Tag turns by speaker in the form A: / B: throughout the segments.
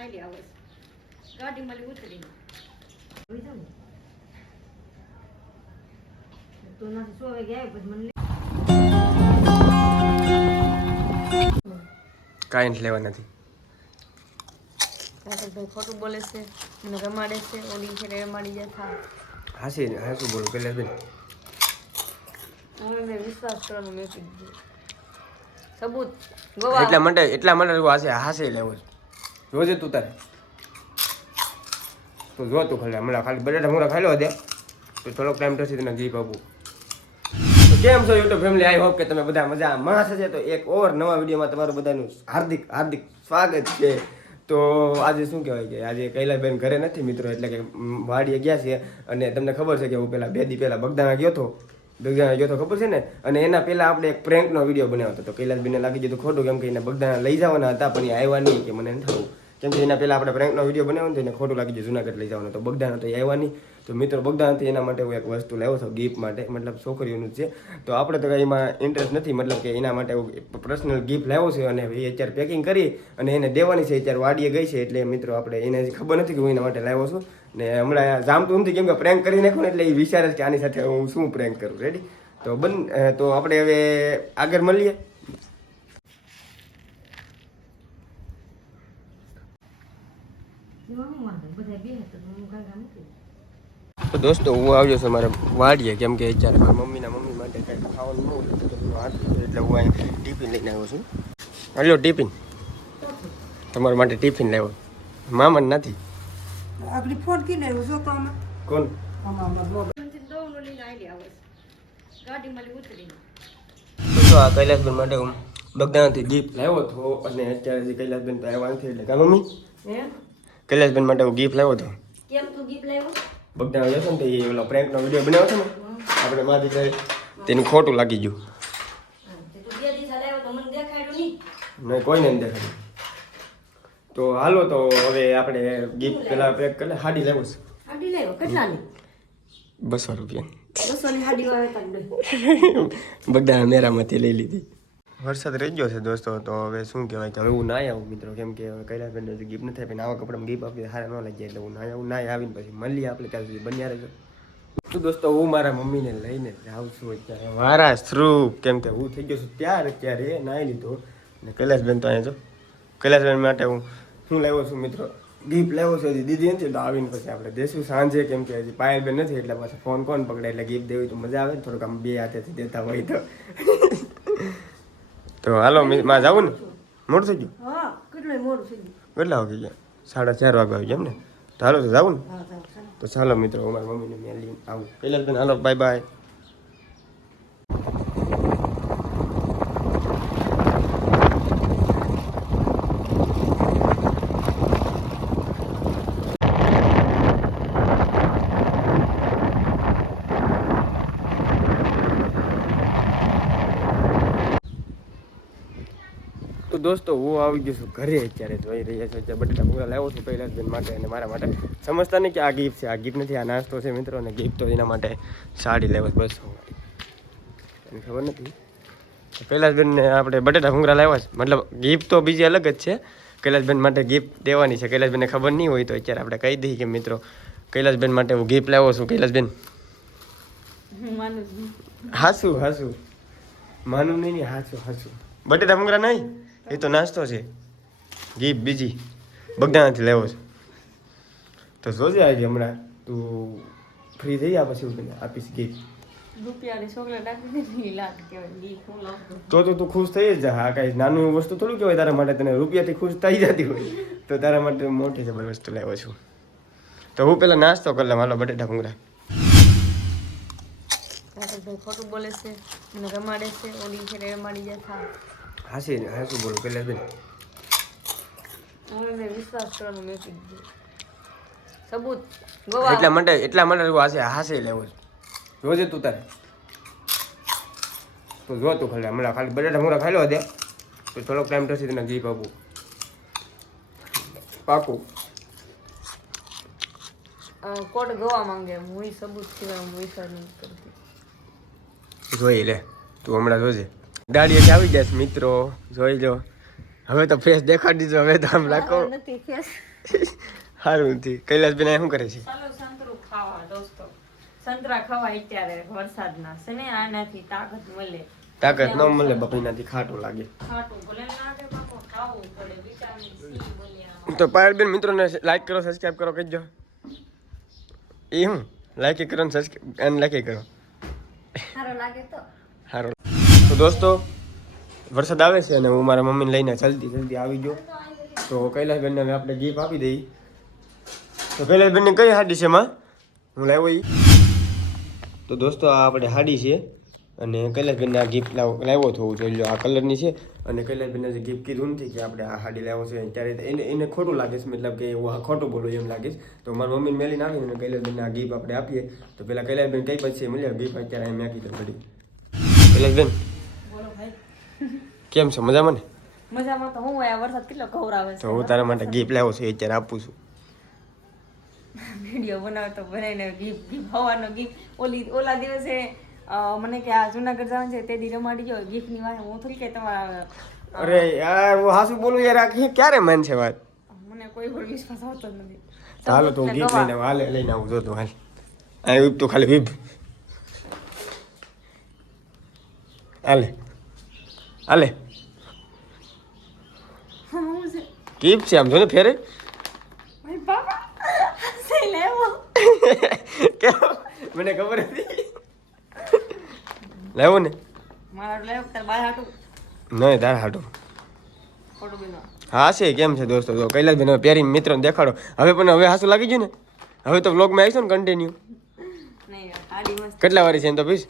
A: નાઈ આવે છે ઉતરીને જાઉં ને. તો નથી શું હવે ગયા પછી મને
B: કાંઈ લેવા નથી.
A: ભાઈ ખોટું બોલે છે મને રમાડે છે ઓલી છે રમાડી જાય થા.
B: હાસી હાસું બોલું પેલા બેન.
A: હવે મેં વિશ્વાસ કરવાનું મેં કીધું સબૂત ગવા.
B: એટલા માટે એટલા માટે હાસે હાસે લેવો છે. જોજે તું તારે. તો જો તું ખાલી હમણાં ખાલી બટાટા મૂળા ખાઈ લો દે. તો થોડોક ટાઈમ થશે તને ઘી આપું કેમ છો યુટ્યુબ ફેમિલી આઈ હોપ કે તમે બધા મજામાં હશે. તો એક ઓર નવા વિડીયોમાં તમારું બધાનું હાર્દિક હાર્દિક સ્વાગત છે. તો આજે શું કહેવાય કે આજે કૈલાસબેન ઘરે નથી મિત્રો, એટલે કે વાડીએ ગયા છે અને તમને ખબર છે કે હું પેલા બે દી પહેલા બગદાણા ગયો હતો. બગદાણા ગયો હતો, ખબર છે ને? અને એના પહેલા આપણે એક પ્રેન્કનો વીડિયો બનાવ્યો હતો. તો કૈલાસબેનને લાગી ગયું ખોટું, કેમ કે એને બગદાણા લઈ જવાના હતા, પણ એ આવ્યા નહીં, કે મને થયું કેમ કે એના પહેલા આપણે પ્રેન્કનો વીડિયો બનાવ્યો ને એને ખોટું લાગી ગયું, જુનાગઢ લઈ જવાનું. તો બગદાન તો આવ્યા તો મિત્રો બગદાણાથી એના માટે હું એક વસ્તુ લાવ્યો છો ગિફ્ટ માટે, મતલબ છોકરીઓનું છે. તો આપણે તો કંઈ એમાં ઇન્ટરેસ્ટ નથી, મતલબ કે એના માટે પર્સનલ ગિફ્ટ લાવ્યો છે અને એ અત્યારે પેકિંગ કરી અને એને દેવાની છે. અત્યારે વાડીએ ગઈ છે એટલે મિત્રો આપણે એને ખબર નથી કે હું એના માટે લાવ્યો છું. ને હમણાં જામતું નથી કેમ કે પ્રેન્ક કરી નાખું એટલે એ વિચારે કે આની સાથે હું શું પ્રેન્ક કરું. રેડી તો બન તો આપણે હવે આગળ મળીએ
A: એમાં હું વાંધો બધા બે તો હું કાંઈ મૂકી
B: તો દોસ્તો હું આવ્યો છું મારે વાડીએ કેમ કે અત્યારે મારા મમ્મીના મમ્મી માટે કંઈ ખાવાનું ન હોય તો હું હાથ એટલે હું અહીં ટિફિન લઈને આવ્યો છું. હાલો ટિફિન? તમારા માટે ટિફિન લાવ્યો. મામા નથી? કોણ? તો આ કૈલાસબેન માટે હું બગદાણાથી ગિફ્ટ લાવ્યો હતો અને અત્યારે કૈલાસબેન તો આવ્યા નથી એટલે કા મમ્મી? કૈલાસબેન માટે હું ગિફ્ટ લાવ્યો હતો.
A: કેમ તું ગિફ્ટ લાવ્યો?
B: બગદાણા જશો ને તો ઓલો પ્રેન્કનો વીડિયો બનાવ્યો હતો ને આપણે મારી દીકરી તેનું ખોટું લાગી ગયું.
A: નહીં
B: કોઈને નહીં દેખાડ્યું. તો હાલો તો હવે આપણે ગિફ્ટ પેલા પેક કરે હાડી લેવું છે.
A: હાડી કેટલાની?
B: બસો રૂપિયા
A: બસોની હાડી આવે
B: બધા મેરામાંથી લઈ લીધી. વરસાદ રહી ગયો છે દોસ્તો, તો હવે શું કહેવાય કે હવે હું ના આવું મિત્રો. કેમ કે હવે કૈલાસ બેન ગીફ નથી આપીને આવા કપડામાં ગીફ આપી હારા ન લાગી એટલે હું ના આવું. ના આવીને પછી મળીએ આપણે ત્યાં સુધી. બન્યા રહેજો. તો દોસ્તો, હું મારા મમ્મીને લઈને જાઉં છું અત્યારે. મારા થ્રુ કેમ કે હું થઈ ગયો છું ત્યાર અત્યારે, નાહી લીધો. અને કૈલાસબેન તો અહીંયા જો. કૈલાસબેન માટે હું શું લાવ્યો છું મિત્રો. ગીફ લાવ્યો છું હજી દીદી નથી તો આવીને પછી આપણે દેશું સાંજે. કેમ કે હજી પાયલબેન નથી, એટલે પાછા ફોન કોણ પકડે? એટલે ગીફ દેવી તો મજા આવે થોડુંક આમ બે હાથેથી દેતા હોય તો. તો હાલો મી- જાવું ને? મોડું થઈ ગયું?
A: હા થઈ ગયું?
B: કેટલા વાગી ગયા? સાડા ચાર વાગે આવી ગયા એમ ને તો હાલો તો જાવું ને? તો ચાલો મિત્રો અમારા મારી મમ્મીને મેં લઈને આવું. પહેલાં બેન હાલો બાય બાય તો દોસ્તો હું આવી ગયો છું ઘરે અત્યારે જોઈ રહ્યા છો અત્યારે બટેટા પૂરા લાવ્યો છું પહેલા માટે અને મારા માટે. સમજતા નહીં કે આ ગિફ્ટ છે આ ગિફ્ટ નથી આ નાસ્તો છે મિત્રો અને ગિફ્ટ તો એના માટે સાડી લેવા બસ એને ખબર નથી? કૈલાસબેનને આપણે બટેટા ભૂંગરા લાવ્યા છે. મતલબ ગિફ્ટ તો બીજી અલગ જ છે. કૈલાસબેન માટે ગિફ્ટ દેવાની છે. કૈલાસબેનને ખબર નહીં હોય તો અત્યારે આપણે કહી દઈએ કે મિત્રો કૈલાસબેન માટે હું ગિફ્ટ લાવ્યો છું. કૈલાસબેન હાસું હાસું. માનું નહીં નહીં હાસું હાસું. બટેટા ભૂંગરા નહીં? એ તો નાસ્તો છે. ઘી બીજી. બગદાણાથી લેવો છે. તો જોજે આજે હમણાં તું ફ્રી થઈ ગયા પછી હું તને આપીશ ગીફ
A: રૂપિયાની ચોકલેટ આપી દીધી લાખ કહેવાય દી હું લાવતો
B: તો તો તું ખુશ થઈ જ જા. કઈ કાંઈ નાનું એવું વસ્તુ થોડું કહેવાય તારા માટે તને રૂપિયાથી ખુશ થઈ જતી હોય. તો તારા માટે મોટી જબર વસ્તુ લાવ્યો છું. તો હું પેલા નાસ્તો કરી લઉં. હાલો બટેટા ભૂંગરા
A: ખોટું બોલે છે રમાડે છે ઓલી છે રમાડી જાય
B: હાસી હાસું બોલું પેલા બેન. એટલા માટે એટલા માટે હાસે હાસે લેવો છે જોજે તું તારે. તો જો તું ખાલી હમણાં ખાલી બટાટા મૂળા ખાઈ લો દે. તો થોડોક ટાઈમ થશે તને ઘી પાકું.
A: અ, કોટ ગવા માંગે હું સબૂત સિવાય હું વિશ્વાસ નથી કરતી.
B: જોઈ લે તું હમણાં જોજે. દાડીએથી આવી જશે મિત્રો. જોઈ લો. હવે તો ફેસ દેખાડી દીધો હવે તો આમ
A: ફેસ
B: સારું નથી કૈલાસબેન આ શું કરે છે?
A: ચાલો સંતરું ખાવા દોસ્તો. સંતરા ખાવા અત્યારે વરસાદના. છે ને આનાથી તાકાત મળે.
B: તાકાત ન મળે બપીનાથી ખાટું લાગે.
A: ખાટું ભલે ના લાગે બાપો ખાવું પડે. વિટામિન સી મળ્યા
B: તો પાયલબેન મિત્રોને લાઈક કરો સબસ્ક્રાઇબ કરો કહેજો એ હું લાઈક કરો ને સબસ્ક્રાઇબ અને લાઈક કરો.
A: સારો લાગે તો.
B: દોસ્તો, વરસાદ આવે છે અને હું મારા મમ્મીને લઈને જલ્દી જલ્દી આવી ગયો. તો કૈલાસબેનને હવે આપણે ગીફ આપી દઈ તો કૈલાસબેનને કઈ હાડી છે માં? હું લાવ્યો એ તો દોસ્તો, આ આપણે હાડી છે અને કૈલાસબેનને આ ગિફ્ટ લાવ લાવ્યો થવું જોઈ લો, આ કલરની છે અને કૈલાસબેનને જે ગિફ્ટ કીધું નથી કે આપણે આ હાડી લાવ્યો છે. ત્યારે એને એને ખોટું લાગે છે, મતલબ કે હું ખોટું બોલું એમ લાગે છે. તો મારા મમ્મીને મેલીને આવીને અને કૈલાસબેનને આ ગિફ્ટ આપણે આપીએ. તો પહેલાં કૈલાસબેન કઈ પછી મળ્યા ગિફ્ટ અત્યારે એમ મેં કીધું પડી કૈલાસબેન કેમ છો? મજામાં ને?
A: મજામાં તો હું આ વરસાદ કેટલો કવરાવે છે?
B: તો હું તારા માટે ગિફ્ટ લાવ્યો છું અત્યારે આપું છું.
A: વીડિયો બનાવતો બનાવીને ગિફ્ટ ગિફ્ટ હવાનો ગિફ્ટ ઓલી ઓલા દિવસે મને કે આ જુનાગઢ જવાનું છે તે દી રમાડી ગયો ગિફ્ટની વાત હું થોડી કે તમારા
B: અરે યાર હું હાસુ બોલું યાર આ ક્યારે માન છે વાત?
A: મને કોઈ પણ વિશ્વાસ આવતો નથી.
B: તો હાલો તો હું લઈને. હાલે લઈને આવું જોતો હાલ. આ વિપ તો ખાલી વિપ હાલે. હાલે.
A: હું છે.
B: આમ જો ને ફેરે. મને ખબર હતી. લાવો ને? નહીં તાર હાટું. હા છે કેમ છે દોસ્તો? તો કૈલાસબેન હવે પહેરીને મિત્રોને દેખાડો. હવે પણ હવે હાસું લાગી ગયું ને? હવે તો વ્લોગમાં આવીશું ને કન્ટિન્યુ કેટલા વારી છે એમ તો પીસ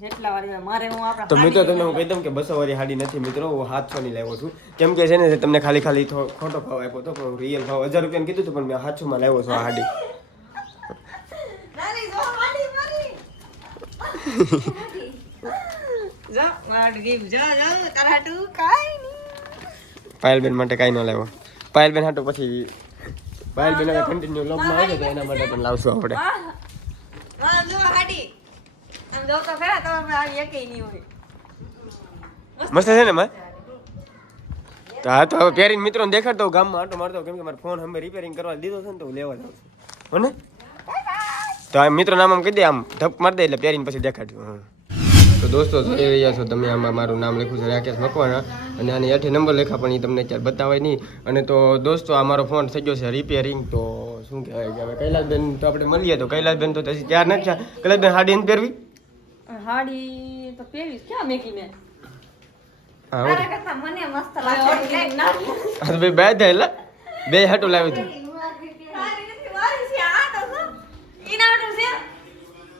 A: જેટલા વાર મારે હું આપણા
B: તો મિત્રો તમને હું કહી દઉં કે બસો વાળી હાડી નથી મિત્રો હું સાતસો ની લાવ્યો છું. કેમ કે છે ને તમને ખાલી ખાલી ખોટો ભાવ આપ્યો હતો પણ રિયલ ભાવ. હજાર રૂપિયા કીધું હતું પણ મેં સાતસો માં લાવ્યો છું આ હાડી.
A: નાની જો હાડી મારી. જો મારું ગીફ જો જો તારા હાટું કાઈ નહીં.
B: પાયલબેન માટે કાંઈ ન લાવ્યો. પાયલબેન હાટો પછી પાયલબેન હવે કન્ટિન્યુ લોગમાં આવે તો એના માટે પણ લાવશું આપણે.
A: જો તો ખરા તમારે આવી એકેય નહીં હોય
B: મસ્ત છે ને માં તો હા તો હવે પહેરીને મિત્રોને દેખાડતો હોઉં ગામમાં આટો મારતો કેમ કે મારો ફોન અમે રિપેરિંગ કરવા દીધો છે ને તો હું લેવા જાઉં છું હોને તો આ મિત્રો નામ આમ કહી દે આમ ધપ મારી દે એટલે પહેરીને પછી દેખાડજો હા તો દોસ્તો જોઈ રહ્યા છો તમે આમાં મારું નામ લખ્યું છે રાકેશ મકવાણા અને આની હેઠે નંબર લખ્યા પણ એ તમને અત્યારે બતાવાય નહીં અને તો દોસ્તો આ મારો ફોન થઈ ગયો છે રિપેરિંગ તો શું કહેવાય કે હવે કૈલાસબેન તો આપણે મળીએ તો કૈલાસબેન તો હજી ત્યાર નથી કૈલાસબેન હાડી નથી પહેરવી
A: હાડી તો પહેરીશ ક્યાં મેકી મેં?
B: બે બે હાટું લાવી
A: તો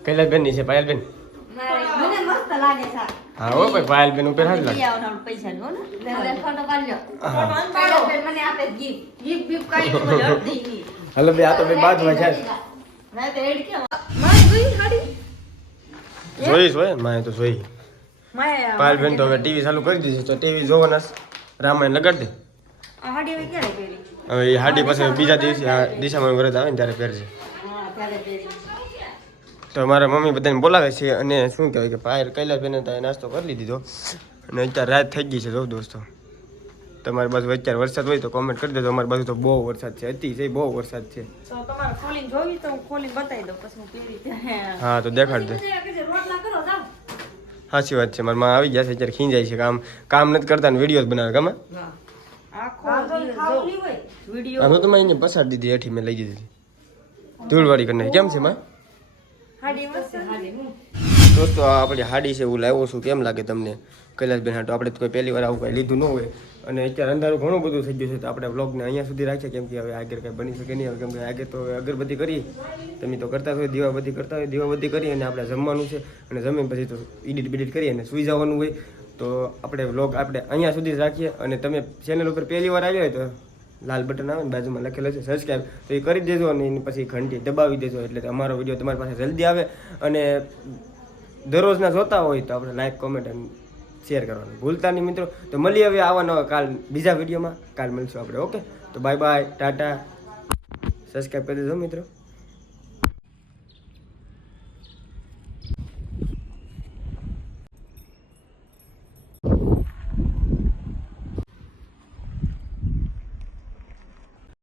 A: કૈલાસબેનની છે?
B: પાયલબેન.
A: મને મસ્ત લાગે છે.
B: હા હો ભાઈ પાયલબેન ઉપર હાથ લાગે.
A: પૈસા નો. ને ફોટો પાડ્યો મને આપે ગિફ્ટ ગિફ્ટ ગિફ્ટ કાઈ નો મને અડધી ની
B: હલો બે આ તો બે બાજુ છે.
A: મેં તો એડ કે મારી ગઈ હાડી.
B: જોઈશ હોય ને મારે તો જોઈ
A: માય
B: પાયલબેન તો હવે ટીવી ચાલુ કરી દીધી તો ટીવી જોવાના. રામાયણ લગાડી દે.
A: હાડી હવે
B: એ હાડી પાસે બીજા દિવસે આ દિશામાં વ્રત આવે ને ત્યારે પહેરશે
A: હા ત્યારે પહેરી.
B: તો મારા મમ્મી બધાને બોલાવે છે અને શું કહેવાય કે પાયલ કૈલાસબેને તો નાસ્તો કરી લીધો. અને અત્યારે રાત થઈ ગઈ છે જો દોસ્તો. તમારી બાજુ અત્યારે વરસાદ હોય તો કોમેન્ટ કરી દેજો. અમારી બાજુ તો બહુ વરસાદ છે. અતિશય બહુ વરસાદ છે.
A: તો તમારે ખોલીને જોવી તો હું
B: તો દેખાડ દે. સાચી વાત છે. મારા માં આવી ગયા છે અત્યારે ખીંજાય છે કામ. કામ નથી કરતા ને વીડિયો બનાવે ગમે
A: આખો વીડિયો
B: તો તમે એને પસાર દીધી હેઠી મેં લઈ દીધી. ધૂળવાળી કરીને. કેમ છે માં? દોસ્તો, આ આપણી હાડી છે, હું લાવ્યો છું. કેમ લાગે તમને? કૈલાસબેન હાટો, આપણે તો કોઈ પહેલી વાર આવું કંઈ લીધું ન હોય. અને અત્યારે અંધારું ઘણું બધું થઈ ગયું છે, તો આપણે વ્લોગને અહીંયા સુધી રાખીએ. કેમ કે હવે આગળ કંઈ બની શકે નહીં. હવે કેમ કે આગળ તો અગરબત્તી કરી. તમે તો કરતા હોય, દીવાબત્તી કરતા હોય, દીવાબત્તી કરી અને આપણે જમવાનું છે. અને જમીન પછી તો એડિટ બિડિટ કરી અને સુઈ જવાનું હોય. તો આપણે વ્લોગ આપણે અહીંયા સુધી રાખીએ. અને તમે ચેનલ ઉપર પહેલી વાર આવ્યા હોય તો લાલ બટન આવે ને, બાજુમાં લખેલો છે સબસ્ક્રાઈબ તો એ કરી દેજો અને એની પછી ઘંટી દબાવી દેજો. એટલે અમારો વીડિયો તમારી પાસે જલ્દી આવે. અને દરરોજના જોતા હોય તો આપણે લાઈક કોમેન્ટ શેર કરવાનું. ભૂલતા નહીં મિત્રો. તો મળીએ હવે આવવાનો કાલ, બીજા વિડીયોમાં. કાલ મળીશું આપણે ઓકે તો બાય બાય ટાટા. સબસ્ક્રાઈબ કરી દેજો મિત્રો.